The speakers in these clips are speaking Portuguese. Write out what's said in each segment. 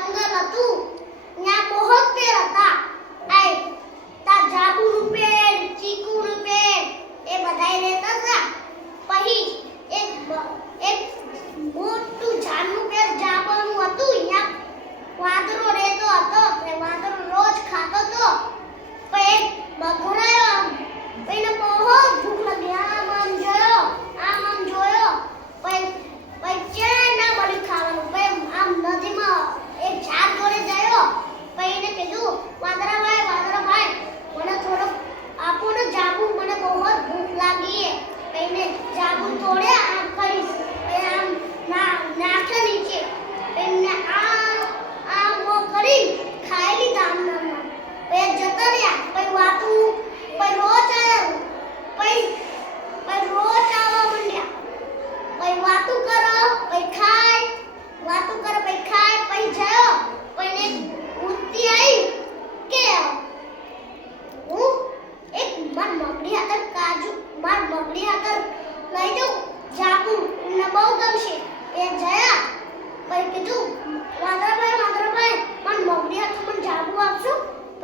தங்க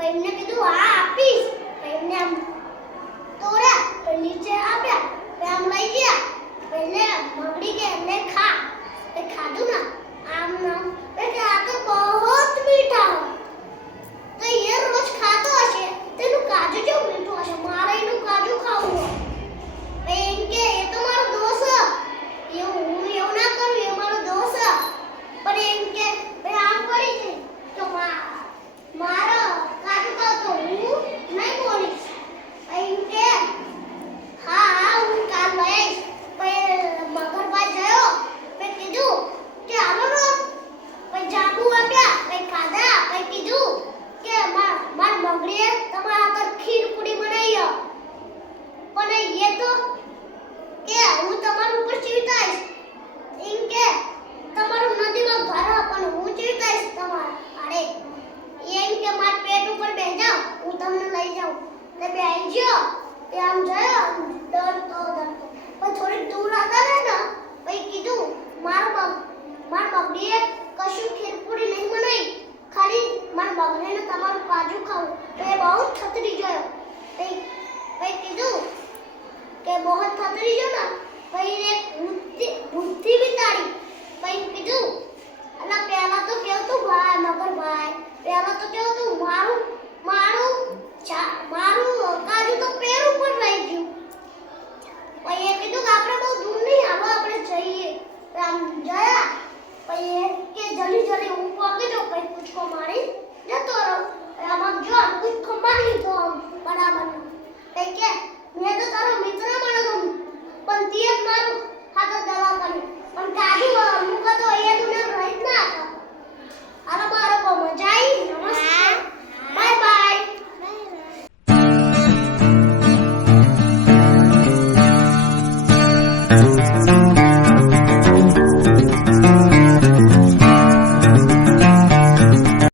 પછી એમને કીધું હા આપીશ